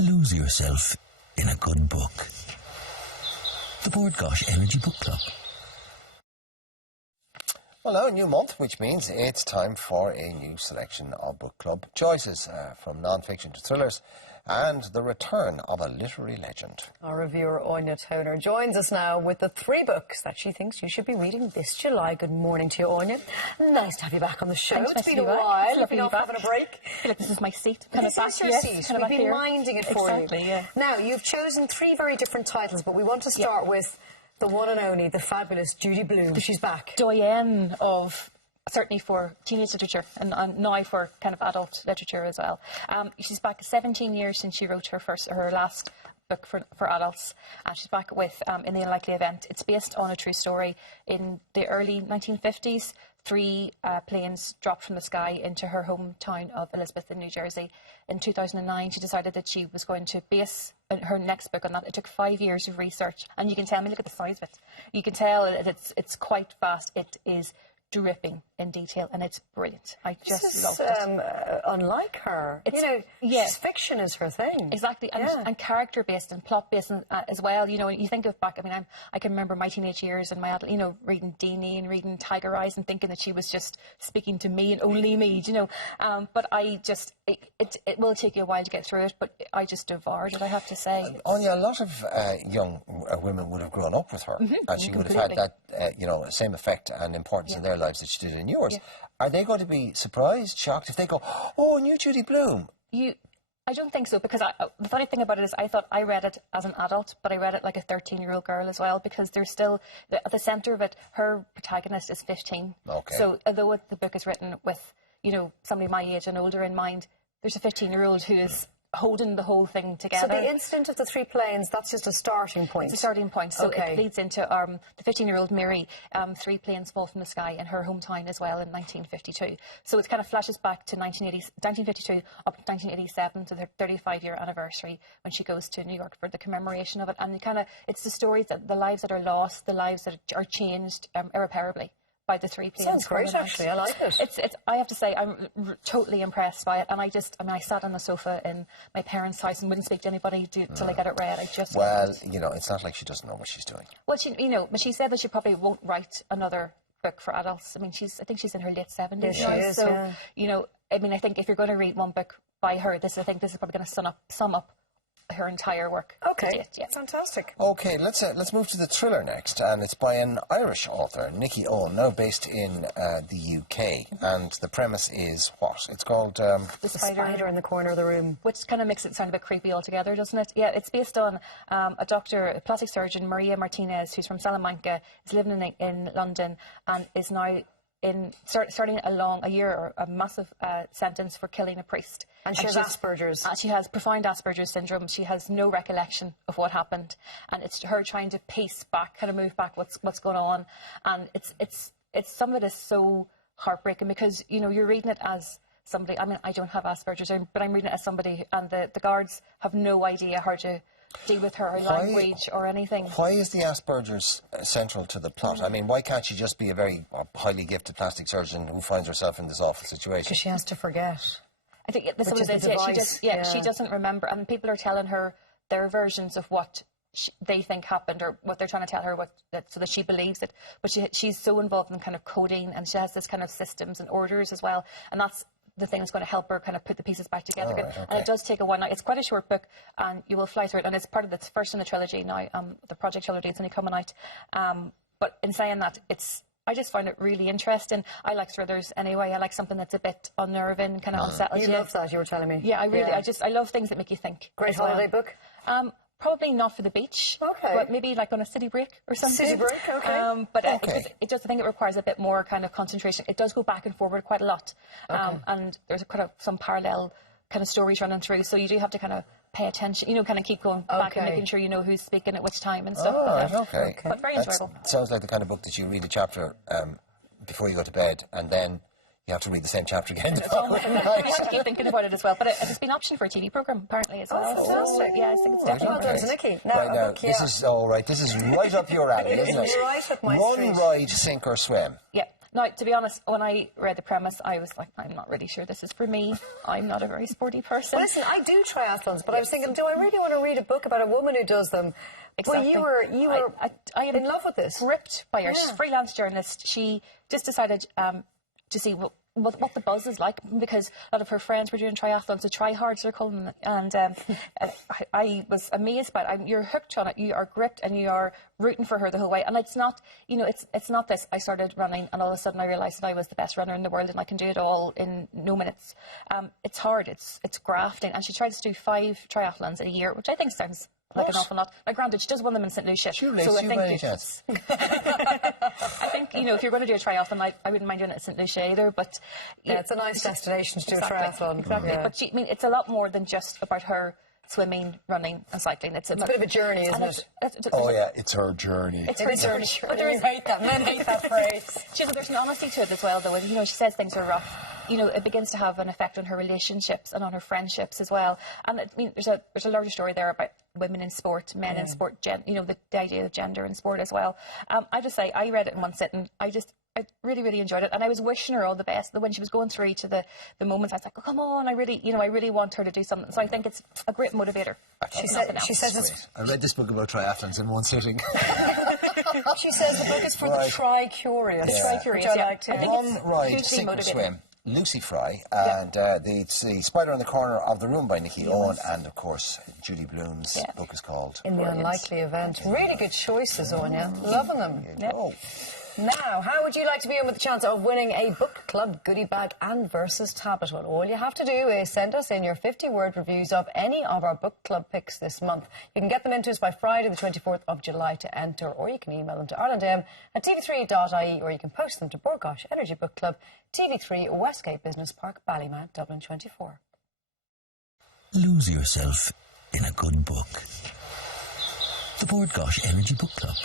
Lose yourself in a good book. The Board Gosh Energy Book Club. Well, now a new month, which means it's time for a new selection of book club choices, from non-fiction to thrillers, and the return of a literary legend. Our reviewer, Anya Toner, joins us now with the 3 books that she thinks you should be reading this July. Good morning to you, Anya. Nice to have you back on the show. Thanks, it's been a while. You've been off having a break. I feel like this is my seat. This is your seat. Kind We've been minding it for you. Exactly, yeah. Now, you've chosen 3 very different titles, but we want to start with the one and only, the fabulous Judy Blume. She's back. Doyenne of, certainly for teenage literature, and now for kind of adult literature as well. She's back 17 years since she wrote her last book for adults. She's back with In the Unlikely Event. It's based on a true story. In the early 1950s, 3 planes dropped from the sky into her hometown of Elizabeth in New Jersey. In 2009, she decided that she was going to base her next book on that. It took 5 years of research, and you can tell me, look at the size of it. You can tell that it's quite vast. It is dripping in detail, and it's brilliant. I just love it. Unlike her. Fiction is her thing. Exactly, and character-based and plot-based as well. You know, you think of back, I can remember my teenage years and my adult, reading Deanie and reading Tiger Eyes and thinking that she was just speaking to me and only me, but I just, it will take you a while to get through it, but I just devoured it, I have to say. Anya, a lot of young women would have grown up with her, and she would have had that, same effect and importance in their lives that she did in yours. Are they going to be surprised, shocked if they go, oh, new Judy Blume? I don't think so, because the funny thing about it is I thought I read it as an adult, but I read it like a 13-year-old girl as well, because there's still, at the centre of it, her protagonist is 15. Okay. So although the book is written with, somebody my age and older in mind, there's a 15-year-old who is holding the whole thing together. So the incident of the 3 planes, that's just a starting point? It's a starting point. So it leads into the 15-year-old Mary. 3 planes fall from the sky in her hometown as well in 1952. So it kind of flashes back to 1952 up to 1987, to their 35-year anniversary, when she goes to New York for the commemoration of it. And it's the stories that the lives that are lost, the lives that are changed irreparably by the 3 planes. Sounds great, actually. I like it. I have to say, I'm totally impressed by it. And I sat on the sofa in my parents' house and wouldn't speak to anybody till I got it read. It's not like she doesn't know what she's doing. Well, but she said that she probably won't write another book for adults. I think she's in her late 70s now. She is, so, I think if you're going to read one book by her, I think this is probably going to sum up her entire work. Okay, fantastic. Okay, let's move to the thriller next, and it's by an Irish author, Nikki Owen, now based in the UK, and the premise is what? It's called The Spider in the Corner of the Room, which kind of makes it sound a bit creepy altogether, doesn't it? Yeah, it's based on a plastic surgeon, Maria Martinez, who's from Salamanca, is living in London, and is now starting a massive sentence for killing a priest. And she has Asperger's. She has profound Asperger's syndrome. She has no recollection of what happened, and it's her trying to pace back, kind of move back what's going on, and it's some of it is so heartbreaking, because you're reading it as somebody. I don't have Asperger's, but I'm reading it as somebody, and the guards have no idea how to deal with her language or anything. Why is the Asperger's central to the plot? Why can't she just be a very highly gifted plastic surgeon who finds herself in this awful situation? Because she has to forget. I think that's what it is. She doesn't remember, and people are telling her their versions of what they think happened, or what they're trying to tell her, so that she believes it. But she's so involved in kind of coding, and she has this kind of systems and orders as well, and that's the thing that's going to help her kind of put the pieces back together. Right, okay. And it does take a while. Now, it's quite a short book, and you will fly through it, and it's part of the first in the trilogy now, the Project Trilogy. It's only coming out. But in saying that, I just find it really interesting. I like thrillers anyway. I like something that's a bit unnerving, kind of unsettling. You love that, you were telling me. Yeah, I really, I love things that make you think. Great holiday book? Probably not for the beach. Okay. But maybe like on a city break or something. City break, okay. But I think it requires a bit more kind of concentration. It does go back and forward quite a lot. And there's kind of some parallel kind of stories running through. So you do have to kind of pay attention, kind of keep going back and making sure you know who's speaking at which time and stuff. But very enjoyable. Sounds like the kind of book that you read a chapter before you go to bed, and then you have to read the same chapter again. You have to keep thinking about it as well. But it's been optioned for a TV programme, apparently, as well. Fantastic. Yeah, I think it's definitely well done to Nikki. Now, this is all right. This is right up your alley, isn't it? Right up my Run, street. ride, sink or swim. Yeah. Now, to be honest, when I read the premise, I was like, I'm not really sure this is for me. I'm not a very sporty person. Well, listen, I do triathlons, but I was thinking, do I really want to read a book about a woman who does them? Exactly. Well, you were I am in love with this. Gripped by her. She's a freelance journalist. She just decided to see what the buzz is like, because a lot of her friends were doing triathlons, the tryhards they're calling them, and I was amazed by it. You're hooked on it, you are gripped, and you are rooting for her the whole way. And it's not, it's not this, I started running and all of a sudden I realised that I was the best runner in the world and I can do it all in no minutes. It's hard, it's grafting, and she tries to do 5 triathlons a year, which I think sounds like an awful lot. Now, granted, she does one of them in St. Lucia. So I think I think, if you're going to do a triathlon, I wouldn't mind doing it at St. Lucia either, but... Yeah, it's a nice destination to do a triathlon. Exactly, Yeah. but it's a lot more than just about her swimming, running and cycling. It's a bit of a journey, isn't it? It's her journey. It's her journey. But you hate that. Men hate that phrase. There's an honesty to it as well, though. And, she says things are rough. It begins to have an effect on her relationships and on her friendships as well. And there's a larger story there about women in sport, men in sport, the idea of gender in sport as well. I just say, I read it in one sitting. I really, really enjoyed it, and I was wishing her all the best. When she was going through each of the moments, I was like, oh, come on, I really want her to do something. So I think it's a great motivator. She says it's... I read this book about triathlons in one sitting. She says the book is for the tri-curious. Yeah. Tri-curious, which I like too. Run, ride, sink or swim. Lucy Fry, and the Spider in the Corner of the Room by Nikki Owen, and of course Judy Bloom's book is called In the Unlikely Event. Really good choices, Anya. Loving them. Now, how would you like to be in with the chance of winning a book club goodie bag and Versus tablet? Well, all you have to do is send us in your 50-word reviews of any of our book club picks this month. You can get them into us by Friday the 24th of July to enter, or you can email them to irelandm@tv3.ie, or you can post them to Bord Gáis Energy Book Club, TV3, Westgate Business Park, Ballymount, Dublin 24. Lose yourself in a good book. The Bord Gáis Energy Book Club.